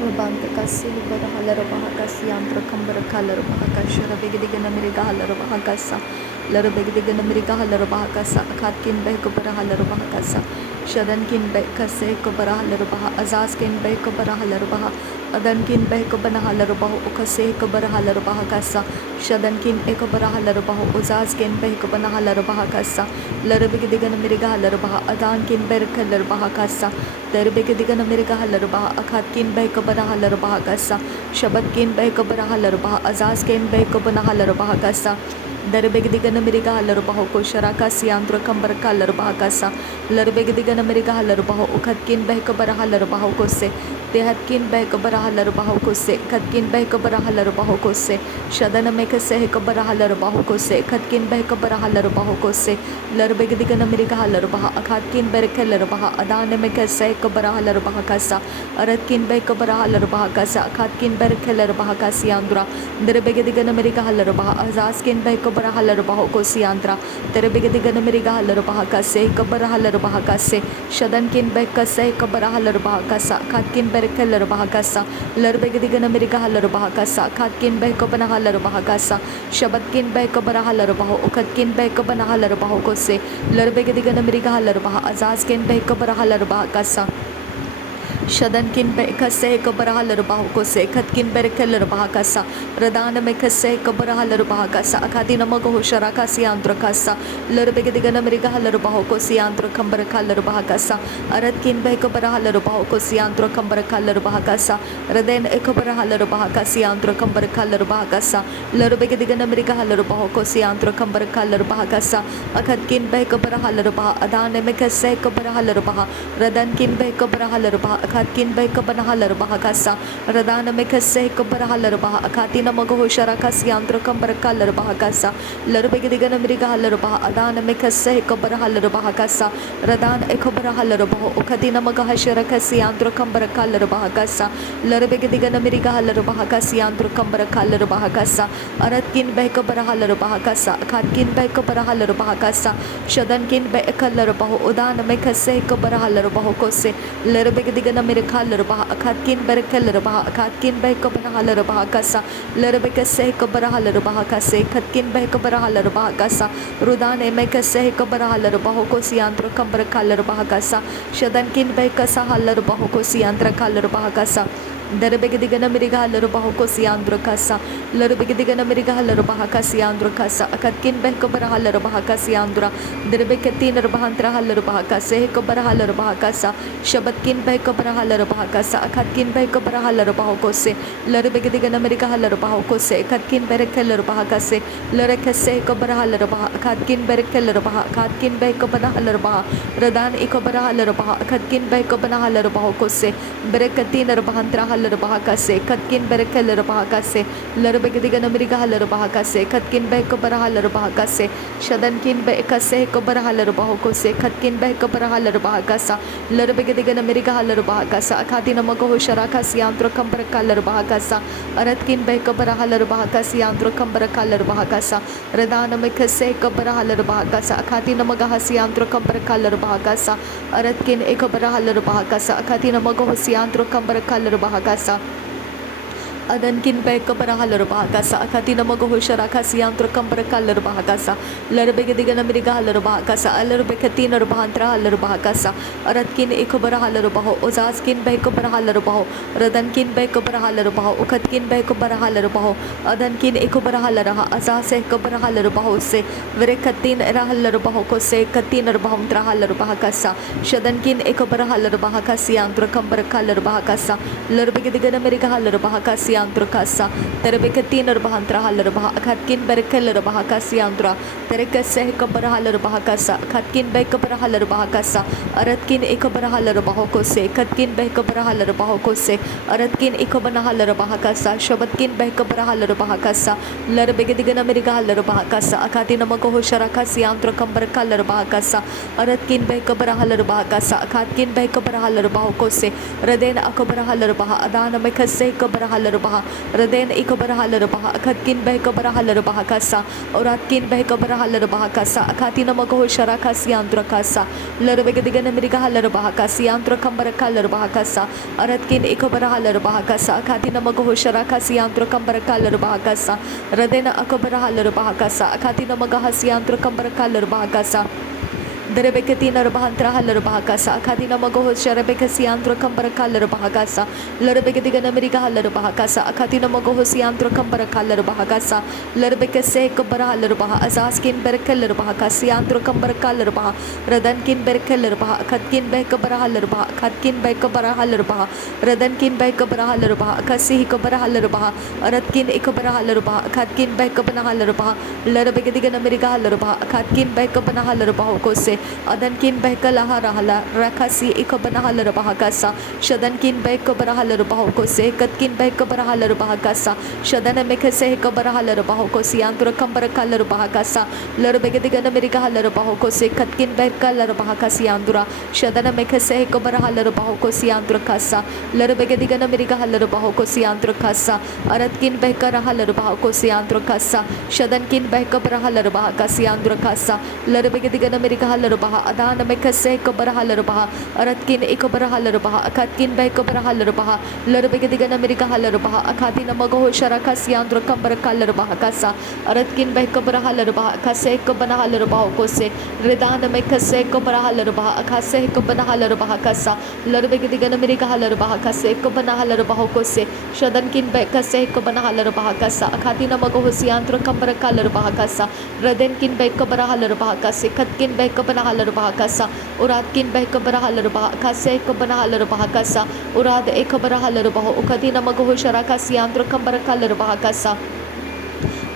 Rabante kasili bara halara bahakasi antra kambara kalara bahakasha rabegediga namiriga halara bahakasa larabegediga namiriga halara bahakasa akatkin behko bara halara bahakasa shadankin bekase ko bara halara bah azazkin behko bara halara bah adankin behko bana halara bah ukase ko bara halara bahakasa shadankin eko bara halara bah uzazkin behko bana halara bahakasa larabegediga namiriga halara bah adankin berka halara bahakasa Terbegediga namiriga halara bah akatkin behko bana halara bahakasa shabatkin behko bana halara bah azazkin behko bana halara bahakasa Darbegediga namiriga halara bah ko sharaka siandra kambar kalara bahakasa larbegediga namiriga halara bah ukatkin behko bana halara bah ko se tehatkin behko bana halara bah ko se katkin behko bana halara bah ko se shadana meka se ko bana halara bah ko se katkin behko bana halara bah ko se larbegediga namiriga halara bah akatkin berke halara bah adane meka se ko bana halara bah kasa aratkin behko bana halara bah kasa akatkin berke halara bah kasiandra darbegediga namiriga halara bah azazkin behko bara halara bah ko siandra terbegediga namiriga halara bah kase ko bara halara bah kase shadankin behka se ko bara halara bah kasa katkin berke halara bah kasa larbegediga namiriga halara bah kasa katkin behko bana halara bah kasa shabatkin behko bara halara bah ukatkin behko bana halara bah ko se larbegediga namiriga halara bah azazkin behko bara halara bah kasa Shadankin bekase kabarahalar bahako se katkin berkelar bahakasa radana mekase kabarahalar bahakasa akadina magaho sharaka siandra kasa larbegediga namriga halar bahako siandra kambar kalar bahakasa aratkin bekabarahalar bahako siandra kambar kalar bahakasa raden ekabarahalar bahakasi andra kambar kalar bahakasa larbegediga namriga halar bahako siandra kambar kalar bahakasa akadkin bekabarahalar bah adana mekase kabarahalar bah radankin bekabarahalar bah Katkin behko bana halar bahakasa radana mekase ko bara halar bah akatina magaho sharakas yantra kambar kalar bahakasa larbegediga namriga halar bah adana mekase ko bara halar bahakasa radan eko bara halar bah okatina magaha sharakas yantra kambar kalar bahakasa larbegediga namriga halar bahakasa yantra kambar kalar bahakasa aratkin behko bara halar bahakasa katkin behko bara halar bahakasa shadankin behkalar bah udana mekase ko bara halar bah kose larbegediga मेरे खालर बहा अखातकिन बरकलर बहा अखातकिन बह कबरा huller बहा कसा लरबे कसे कबरा huller बहा कसे खतकिन बह कबरा हलर बहा कसा रुदाने में कसे कबरा हलर बहा को सियांत्र कबर खालर बहा कसा शदनकिन बह कसा हलर बहा को सियांत्र खालर बहा कसा दरबेगदिga namiriga halar baho ko siandro kasa larbegediga namiriga halar baha ka siandro kasa akatkin beh ko bara halar baha ka siandra derbeketin bahantra halar baha ka se ko bara halar baha kasa shabatkin beh ko bara halar baha kasa akatkin beh ko bara halar baho ko se larbegediga namiriga halar baho ko se akatkin berekelar baha ka se larekase ko bara halar baha akatkin berekelar baha akatkin beh ko bara halar baha radan iko bara halar baha akatkin beh ko bara halar baho ko se bereketin bahantra halar bahaka se katkin berkelar bahaka se larbegediga namriga halar bahaka se katkin bek bara halar bahaka se shadankin bek se ko bara halar bahako se katkin bek bara halar bahaka sa larbegediga namriga halar bahaka sa akhati namago sharaka siantro kambar kalar bahaka sa aratkin bek bara halar bahaka siantro kambar kalar bahaka sa radana mek se ko bara halar bahaka sa akhati namaga siantro kambar kalar bahaka sa aratkin ek bara halar bahaka sa akhati namago siantro kambar kalar bahaka Kasa adankin beka bara halar bahakasa akatina magaho sharaka siantro kambar kalar bahakasa larbegediga namriga halar bahakasa alarbekatin bahantra halar bahakasa aratkin ekobara halar baho ozaskin beka bara halar baho radankin beka bara halar baho ukatkin beka bara halar baho adankin ekobara halar azase ekobara halar baho se verekatin era halar baho ko se katin bahantra halar bahakasa shadankin ekobara halar bahakasi antro kambar kalar bahakasa larbegediga namriga halar bahakasi antro kasa terbekatin bahantra halar bah akatkin berkelar bah kasiandra terekase kabar halar bah kasa akatkin bek kabar halar bah kasa aratkin ekabar halar bah ko se katkin bek kabar halar bah ko se aratkin ekabana halar bah kasa shabatkin bek kabar halar bah kasa larbegediga namriga halar bah kasa akatin namago sharaka siandra kambar kalar bah kasa aratkin bek kabar halar bah kasa akatkin bek kabar halar bah ko se raden akabar halar bah adana mekase kabar halar baha raden ikobara halar baha akatkin behkobara halar baha kasa oratkin behkobara halar baha kasa akatina mago shara kasi andra kasa larbegadigan miriga halar baha kasi andra kambara kalar baha kasa aratkin ikobara halar baha kasa akatina mago shara kasi andra kambara kalar baha kasa radena akobara halar baha kasa akatina maga hasi andra kambara kalar baha kasa Derebekatina Rabahantra Halar Bahakasa, Akatina Mago Sharebekasiantro Kambara Kalar Bahakasa, Larbekatigana America Halar Bahakasa, Akatina Mago Hosiantro Kambara Kalar Bahakasa, Larbekase Kabara Halar Baha, Azaskin Berkeller Bahakasiantro Kambara Kalar Baha, Radankin Berkeller Baha, Katkin Bekabara Halar Baha, Katkin Bekabara Halar Baha, Radankin Bekabara Halar Baha, Kasi Hikabara Halar Baha, Aratkin Ikabara Halar Baha, Katkin Bekabana Halar Baha, Larbekatigana America Halar Baha, Katkin Bekabana Halar Baha Kose. Adankin behkalaha rahala rakasi ikobanahalar bahakasa shadankin behkobarahalar bahokose katkin behkobarahalar bahakasa shadana mekase hekobarahalar bahokosi antura kambarakalar bahakasa larbegadigan amerika halar bahokose katkin behkalar bahakasi andura shadana mekase hekobarahalar bahokosi antura kasa larbegadigan amerika halar bahokosi antura kasa aratkin behkarahalar bahokosi antura kasa shadankin behkobarahalar bahakasi andura kasa larbegadigan amerika halar baha adana mekase kabara halar baha aratkin ikabara halar baha akatkin bay kabara halar baha larbegadigan amerika halar baha akatina mago sharaka siandra kambara kalar baha kasa aratkin bay kabara halar baha kase kabana halar baha kose redana mekase kabara halar baha akase kabana halar baha kasa larbegadigan amerika halar baha kase kabana halar baha kose shadankin bay kase kabana halar baha kasa akatina mago siandra kambara kalar baha kasa radenkin bay kabara halar baha kase katkin bay kabana halar bahakasa uratkin behkabara halar bahakasa ekabana halar bahakasa urad ekabara halar baho ukadina mago sharaka siandra kambara kalar bahakasa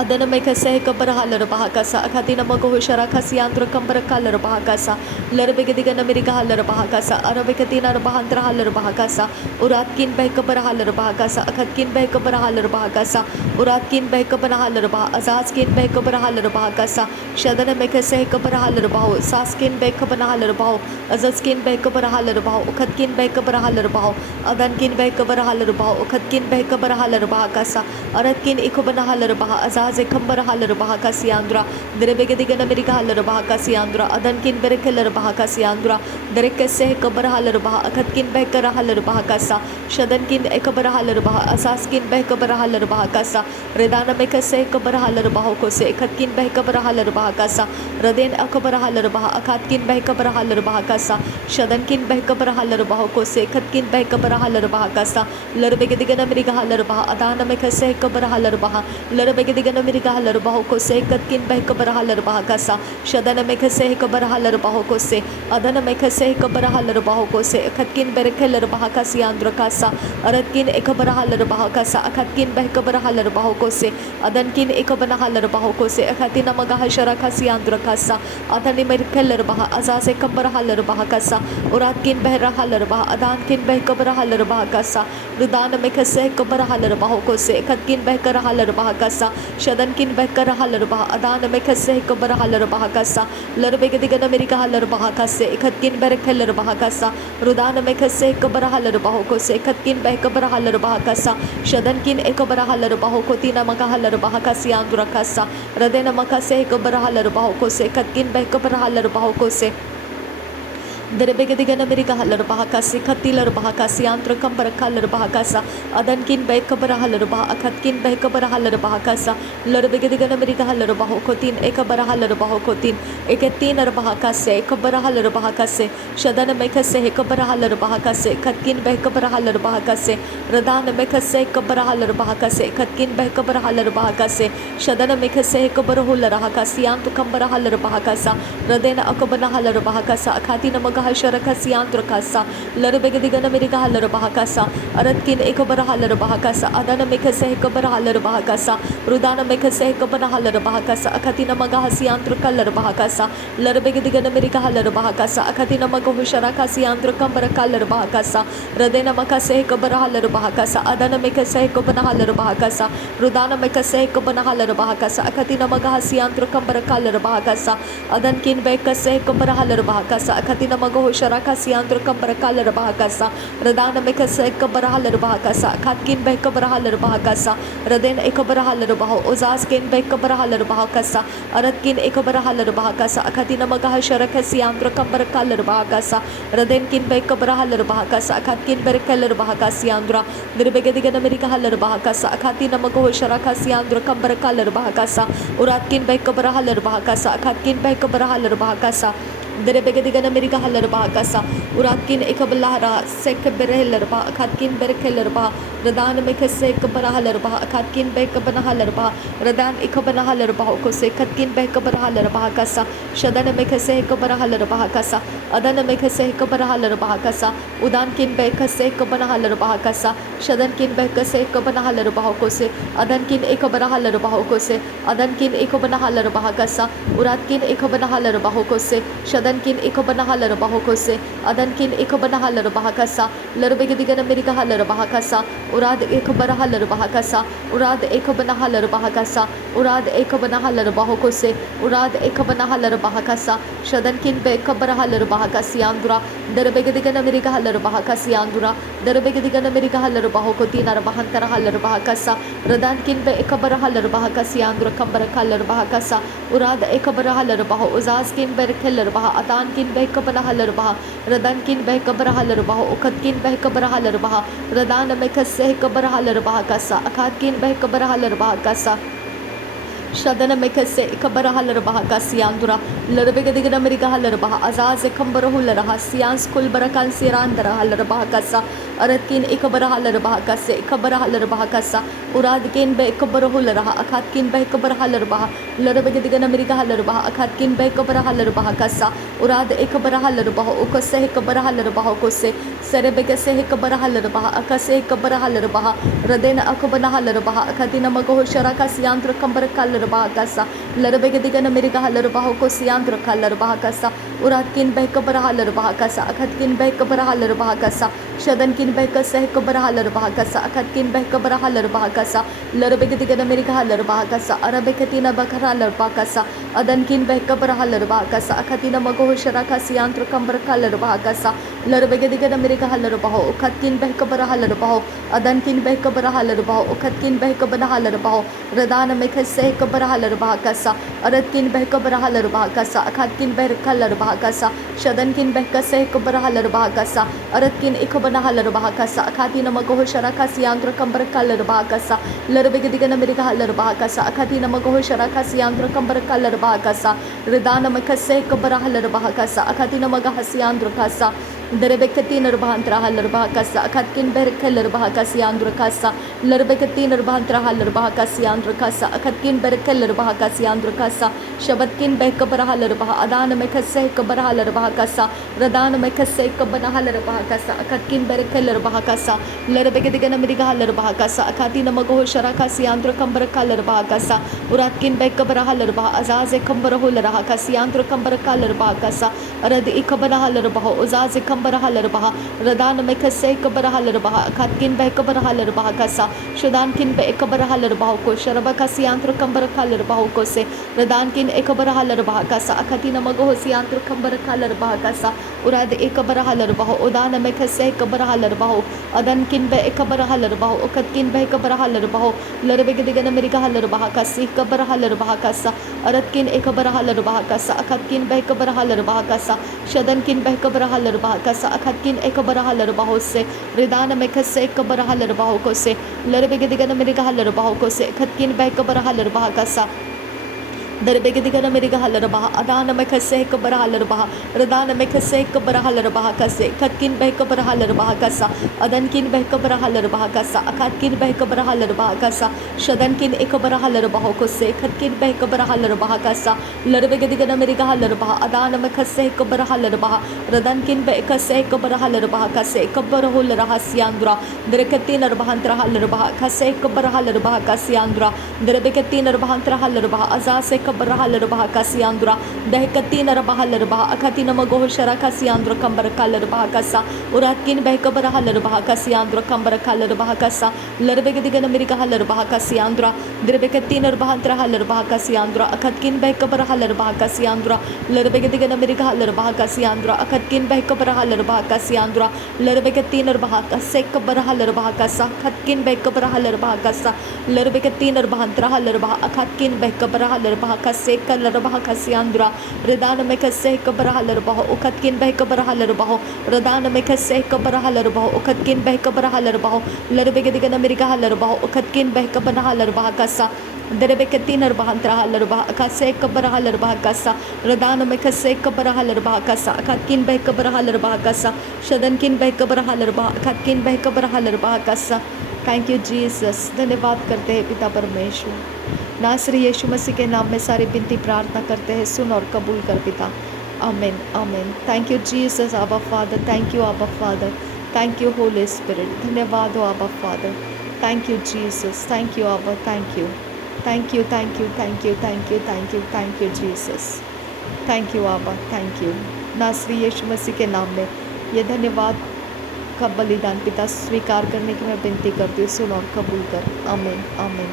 adana mekase kabara halar bahakasa akatina mago sharaka siandra kambara kalar bahakasa larbegadigan amerika halar bahakasa arabekatina bahandra halar bahakasa uratkin behkabara halar bahakasa akatkin behkabara halar bahakasa uratkin behkabara halar bah azazkin behkabara halar bahakasa shadana mekase kabara halar baho saskin behkabara halar baho azazkin behkabara halar baho ukatkin behkabara halar baho adankin behkabara halar baho ukatkin behkabara halar bahakasa aratkin ikobana halar bah azaz kambara halar bahakasi andra derebegadigan amerika halar bahakasi andra adankin berekeller bahakasi andra derekase kabara halar bah akatkin behkara halar bahakasa shadankin ekabara halar bah asaskin behkabara halar bahakasa redana mekase kabara halar baho kose ekatkin behkabara halar bahakasa raden akabara halar bah akatkin behkabara halar bahakasa shadankin behkabara halar baho kose ekatkin behkabara halar bahakasa larbegadigan amerika halar bah adana mekase kabara halar bah larbegadigan amerika halar baho kose ekatkin behkabara halar bahakasa shadana mekase kabara halar baho kose adana mekase kabara halar baho kose ekatkin berekeller bahakasi andra kasa aratkin ekabara halar bahakasa akatkin behkabara halar baho kose adankin ekabana halar baho kose akatina maga hashara kasi andra kasa adani merkeller bah azase kabara halar bahakasa uratkin behra halar bah adankin behkabara halar bahakasa rudana mekase kabara halar baho kose ekatkin behkara halar bahakasa shadankin behkara halar bah adana mekase kabara halar bahakasa larbegadigan amerika halar bahakase ekatkin berekeller bahakasa rudana mekase kabara halar baho kose ekatkin behkabara halar bahakasa shadankin ekabara halar baho kotina maga halar bahakasi andra kasa radena makase kabara halar baho kose ekatkin behkabara halar baho kose derebegadigan amerika halar bahakasi katilar bahakasi antra kambara kalar bahakasa adankin behkabara halar bah akatkin behkabara halar bahakasa larbegadigan amerika halar baho kotin ekabara halar baho kotin ekatinar bahakase ekabara halar bahakase shadana mekase ekabara halar bahakase katkin behkabara halar bahakase radana mekase ekabara halar bahakase katkin behkabara halar bahakase shadana mekase ekabara hular bahakasi antu kambara halar bahakasa radena akabana halar bahakasa akatina maga hashara siandra kasa larbegadigan amerika halar bahakasa aratkin ekabara halar bahakasa adana mekase ekabara halar bahakasa rudana mekase ekabana halar bahakasa akatina maga hasiandra kalar bahakasa larbegadigan amerika halar bahakasa akatina maga hushara siandra kambara kalar bahakasa radena makase ekabara halar bahakasa adana mekase ekabana halar bahakasa rudana mekase ekabana halar bahakasa akatina maga hasiandra kambara kalar bahakasa adankin bekase ekabara halar bahakasa akatina mago sharaka siandro kambara kalar bahakasa radana mekase kabara halar bahakasa khatkin be kabara halar bahakasa raden ekabara halar baho ozas ken be kabara halar bahakasa aratkin ekabara halar bahakasa akhatina maga sharaka siandro kambara kalar bahakasa raden kin be kabara halar bahakasa khatkin be kalar bahakasa andra dirbegediga amerika halar bahakasa khatina mago sharaka siandro kambara kalar bahakasa uratkin be kabara halar bahakasa khatkin be kabara halar bahakasa Derebegadigan America Halarabakasa, Uratkin Ekabalahara, Sek Berehelarba, Katkin Berkelarba, Radan Mekase Kabarahalarba, Katkin Bekabana Halarba, Radan Ekabana Halarba, Kose, Katkin Bekabara Halarabakasa, Shadan Mekase Kabarahalarabakasa, Adana Mekase Kabarahalarabakasa, Udankin Bekase Kabana Halarabakasa, Shadankin Bekase Kabana Halarabakose, Adankin Ekabara Halarabakose, Adankin Ekabana Halarabakasa, Uratkin Ekabana Halarabakose, Shadankin Ekabana Halarabakose, Adankin Ekabana Halarabakasa, Larbegadigan America Halarabakasa, Urad Ekabara Halarabakasa, Urad Ekabana Halarabakasa, Urad Ekabana Halarabakose, Urad Ekabana Halarabakasa, Shadankin Bekabara Halarabakasi Andra, Derbegadigan America Halarabakasi Andra, Derbegadigan America Halarabakoti Narabahantara Halarabakasa, Radankin Bekabara Halarabakasi Andra Kambara Halarabakasa, Urad Ekabara Halarabaho, Uzaskin Berkelarbaha, Adankin Bekabara Halarbaha, Radankin Bekabara Halarbaha, Ukatkin Bekabara Halarbaha, Radana Mekase Kabara Halarbaha Kasa, Akatkin Bekabara Halarbaha Kasa. Shadana Mekase Kabara Halarbaha Kasiandura, Larbegadigan America Halarbaha, Azaz Kambarahularaha, Sians Kulbarakan Sirandara Halarbaha Kasa, Aratkin Ekabara Halarbaha Kase, Kabara Halarbaha Kasa, Uradkin Be Kabarahularaha, Akatkin Be Kabara Halarbaha, Larbegadigan America Halarbaha, Akatkin Be Kabara Halarbaha Kasa, Urad Ekabara Halarbaha, Ukase Kabara Halarbaha Kose, Serebekase Kabara Halarbaha, Akase Kabara Halarbaha, Radena Akabana Halarbaha, Akatina Mago Sharaka Siandra Kambarakal Bahakasa, Larabegadigan America Halarbaho Kosiandra Kalarbahakasa, Uratkin Bekabara Halarbahakasa, Akatkin Bekabara Halarbahakasa, Shadankin Bekase Kabara Halarbahakasa, Akatkin Bekabara Halarbahakasa, Larabegadigan America Halarbahakasa, Arabekatina Bakara Larbakasa, Adankin Bekabara Halarbahakasa, Akatina Mago Sharaka Siandra Kambara Kalarbahakasa, Larabegadigan America Halarbaho, Katkin Bekabara Halarbaho, Adankin Bekabara Halarbaho, Katkin Bekabana Halarbaho, Radana Mekase Kabara Halarbahakasa, Aratkin Bekabara Halarbahakasa, Akatkin Berkalarbahakasa, Shadankin Bekase Kabara Halarbahakasa, Aratkin Ekabana Halarbahakasa, Akatina Mago Sharaka Siandra Kambara Kalarbahakasa, Larabegadigan America Halarbahakasa, Akatina Mago Sharaka Siandra Kambara Kalarbahakasa, Radana Mekase Kabara Halarbahakasa, Akatina Magahasiandra Kasa, Derebekati Narbahantra Halarbahakasa, Akatkin Berkelarabahakasi Andra Kasa, Larbekati Narbahantra Halarbahakasi Andra Kasa, Akatkin Berkelarabahakasi Andra Kasa, Shabatkin Bekabara Halarbaha, Adana Mekase Kabara Halarbahakasa, Radana Mekase Kabana Halarbahakasa, Akatkin Berkelarabahakasa, Larbekadigan America Halarbahakasa, Akatina Mago Sharakasi Andra Kambara Kalarbahakasa, Uratkin Bekabara Halarbaha, Azaze Kambara Hularahakasi Andra Kambara Kalarbahakasa, Aradi Ikabana Halarbaha, Uzaze Kambara Halarbaha, Radana Mekase Kabara Halarbaha, Katkin Bekabara Halarbaha Kasa, Shadankin Bekabara Halarbaha, Sharabakasi Andra Kambara Kalarbaha Kose, Radankin Ekabara Halarbaha Kasa, Akatina Magohosi Andra Kambara Kalarbaha Kasa, Urad Ekabara Halarbaha, Udana Mekase Kabara Halarbaha, Adankin Bekabara Halarbaha, Ukatkin Bekabara Halarbaha, Larabegadigan America Halarbaha Kasi, Kabara Halarbaha Kasa, Aratkin Ekabara Halarbaha Kasa, Akatkin Bekabara Halarbaha Kasa, Shadankin Bekabara Halarbaha Kasa, Akatkin Ekabara Halarbaha Se, Ridana Mekase Kabara Halarbaha Kose, Larabegadigan America Halarbaha Kose, Katkin Bekabara Halarbaha Kasa, Derbegadigan America Halarabaha, Adana Mekase Kabara Halarbaha, Radana Mekase Kabara Halarbaha Kase, Katkin Bekabara Halarbaha Kasa, Adankin Bekabara Halarbaha Kasa, Akatkin Bekabara Halarbaha Kasa, Shadankin Ekabara Halarbaha Kose, Katkin Bekabara Halarbaha Kasa, Larbegadigan America Halarbaha, Adana Mekase Kabara Halarbaha, Radankin Bekase Kabara Halarbaha Kase, Kabara Hularaha Siandra, Derekatin Arbahantra Halarbaha, Kase Kabara Halarbaha Kasiandra, Derebekatin Arbahantra Halarbaha, Azase kambara halar baha kasiandra dehkatina rabahalar baha akatina magoho shara kasiandra kambara kalar baha kasa uratkin behkabara halar baha kasiandra kambara kalar baha kasa larbegedigan mirika halar baha kasiandra dirbekatina bahantra halar baha kasiandra akatkin behkabara halar baha kasiandra larbegedigan mirika halar baha kasiandra akatkin behkabara halar baha kasiandra larbekatina baha kasekabara halar baha kasa katkin behkabara halar baha kasa larbekatina bahantra halar baha akatkin behkabara halar baha kaseka lar baha kasiandra redana me kasekabara halar baha ukatkin behkabara halar baha redana me kasekabara halar baha ukatkin behkabara halar baha larbegedigan mirika halar baha ukatkin behkabara halar baha kasa Derebekatinar bahantra halar baha kasek kabara halar baha kasa radana me kasek kabara halar baha kasa katkin beh kabara halar baha kasa shadankin beh kabara halar baha katkin beh kabara halar baha kasa thank you Jesus धन्यवाद करते हैं पिता परमेश्वर नासरी यीशु मसीह के नाम में सारी विनती प्रार्थना करते हैं सुन और कबूल कर पिता amen amen thank you Jesus Abba Father thank you Abba Father thank you Holy Spirit धन्यवाद हो Abba Father thank you Jesus thank you Abba thank you thank you thank you thank you thank you thank you thank you Jesus thank you Abba thank you नासरी यीशु मसीह के नाम में ये धन्यवाद का बलिदान पिता स्वीकार करने की मैं विनती करती हूँ सुन और कबूल कर आमीन आमीन